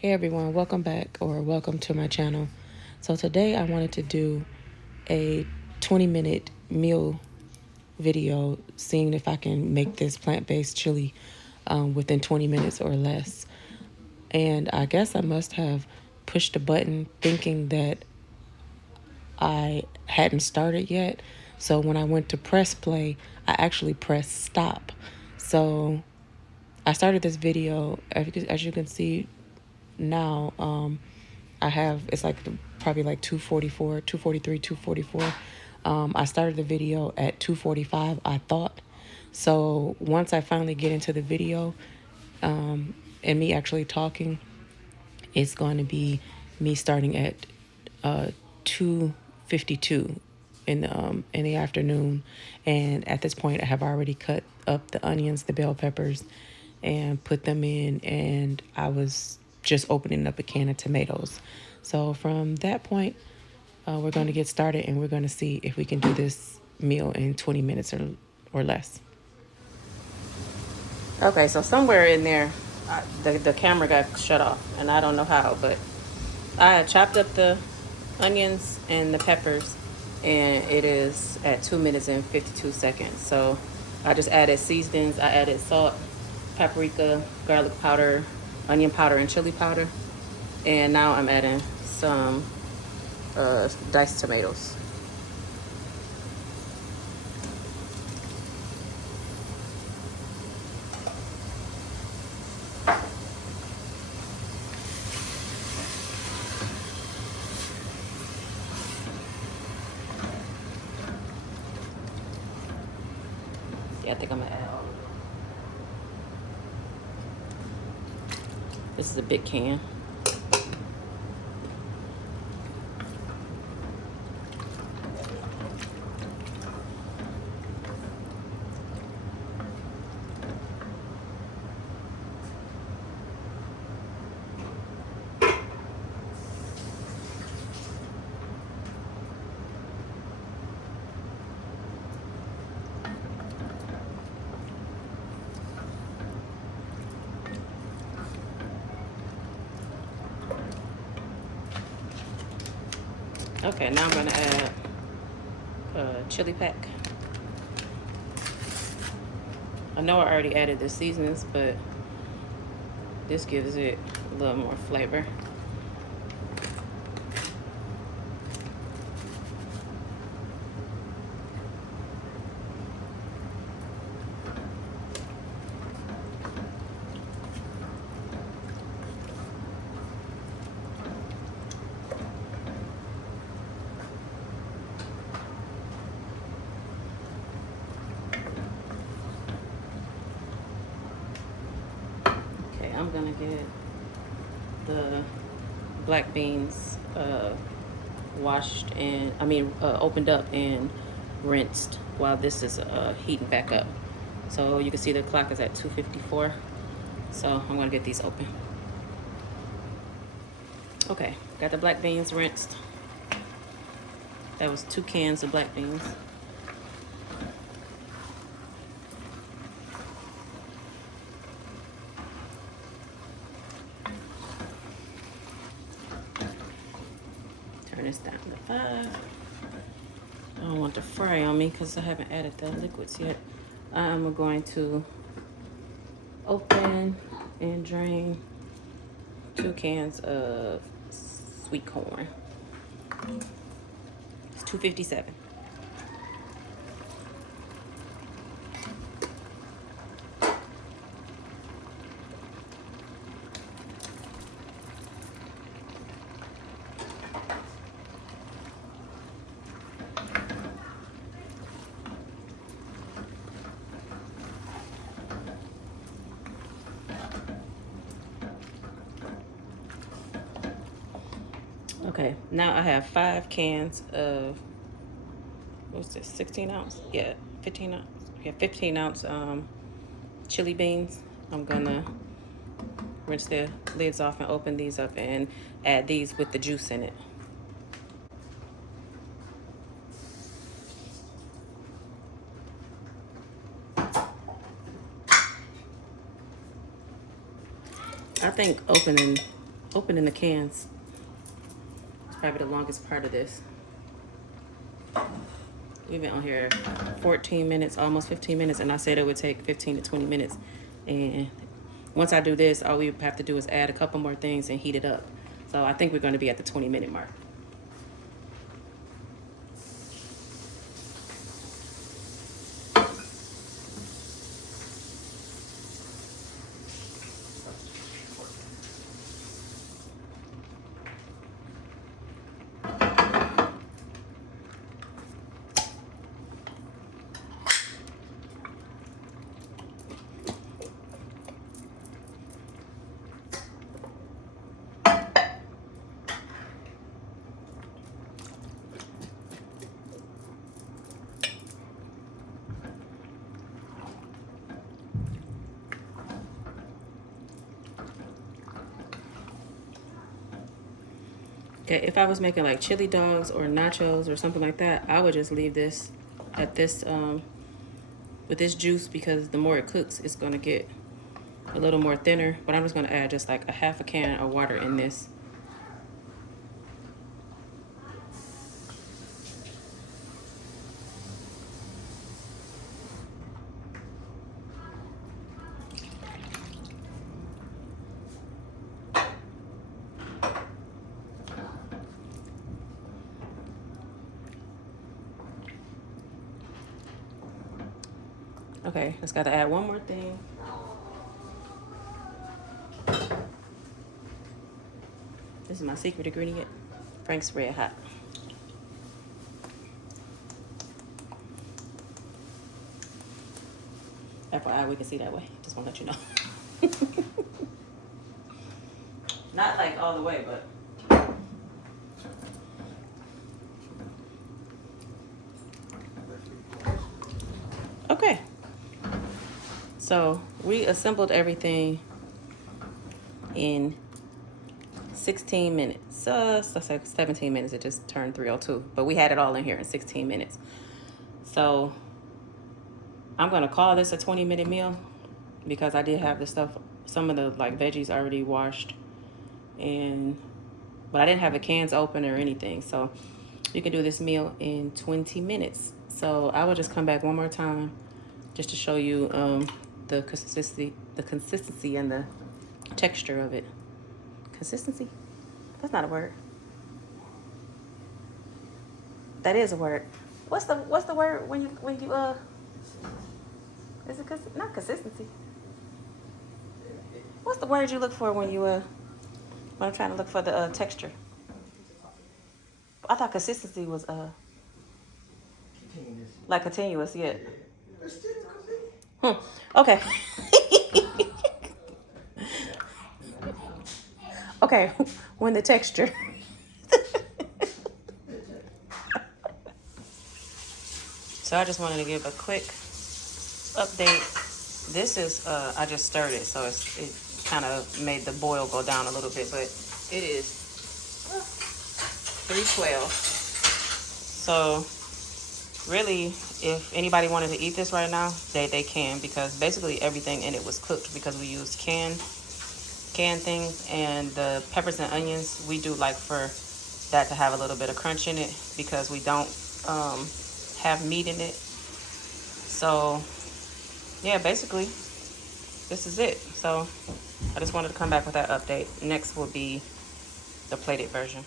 Hey everyone, welcome back or welcome to my channel. So today I wanted to do a 20-minute meal video seeing if I can make this plant-based chili within 20 minutes or less. And I guess I must have pushed a button thinking that I hadn't started yet. So when I went to press play, I actually pressed stop. So I started this video, as you can see now, I have, it's like probably like 2:44, 2:43, 2:44. I started the video at 2:45, I thought. So once I finally get into the video, and me actually talking, it's going to be me starting at 2:52 in the afternoon. And at this point, I have already cut up the onions, the bell peppers, and put them in. And I was just opening up a can of tomatoes. So from that point, we're going to get started, and we're going to see if we can do this meal in 20 minutes or less. Okay, so somewhere in there, the camera got shut off, and I don't know how, but I chopped up the onions and the peppers, and it is at 2 minutes and 52 seconds. So I just added seasonings. I added salt, paprika, garlic powder, onion powder, and chili powder. And now I'm adding some diced tomatoes. Yeah, I think I'm gonna add all of it. This is a big can. Okay, now I'm gonna add chili pack. I know I already added the seasonings, but this gives it a little more flavor. Okay, I'm gonna get the black beans washed and, opened up and rinsed while this is heating back up. So you can see the clock is at 2:54. So I'm gonna get these open. Okay, got the black beans rinsed. That was 2 cans of black beans. Turn this down to 5. I don't want to fry on me because I haven't added the liquids yet. I'm going to open and drain 2 cans of sweet corn. It's 257. Okay, now I have 5 cans of, what's this, 16 ounce? Yeah, 15 ounce. Yeah, 15 ounce chili beans. I'm gonna rinse the lids off and open these up and add these with the juice in it. I think opening Opening the cans is probably the longest part of this. We've been on here 14 minutes, almost 15 minutes, and I said it would take 15 to 20 minutes. And once I do this, all we have to do is add a couple more things and heat it up. So I think we're going to be at the 20-minute mark. Okay, if I was making like chili dogs or nachos or something like that, I would just leave this at this with this juice, because the more it cooks, it's gonna get a little more thinner. But I'm just gonna add just like a half a can of water in this. Okay, just gotta add one more thing. This is my secret ingredient, Frank's Red Hot. FYI, we can see that way. Just wanna let you know. Not like all the way, but. Okay. So we assembled everything in 16 minutes. So that's like 17 minutes. It just turned 3:02. But we had it all in here in 16 minutes. So I'm gonna call this a 20-minute meal, because I did have the stuff, some of the like veggies already washed, but I didn't have the cans open or anything. So you can do this meal in 20 minutes. So I will just come back one more time just to show you the consistency and the texture of it. Consistency? That's not a word. That is a word. What's the word when you is it not consistency? What's the word you look for when you when I'm trying to look for the texture? I thought consistency was continuous. Like continuous, yeah. Okay. Okay, when the texture. So I just wanted to give a quick update. This is I just stirred it, so it kind of made the boil go down a little bit, but it is 3:12. So really, if anybody wanted to eat this right now, they can, because basically everything in it was cooked, because we used canned things, and the peppers and onions, we do like for that to have a little bit of crunch in it, because we don't have meat in it. So yeah, basically this is it. So I just wanted to come back with that update. Next will be the plated version.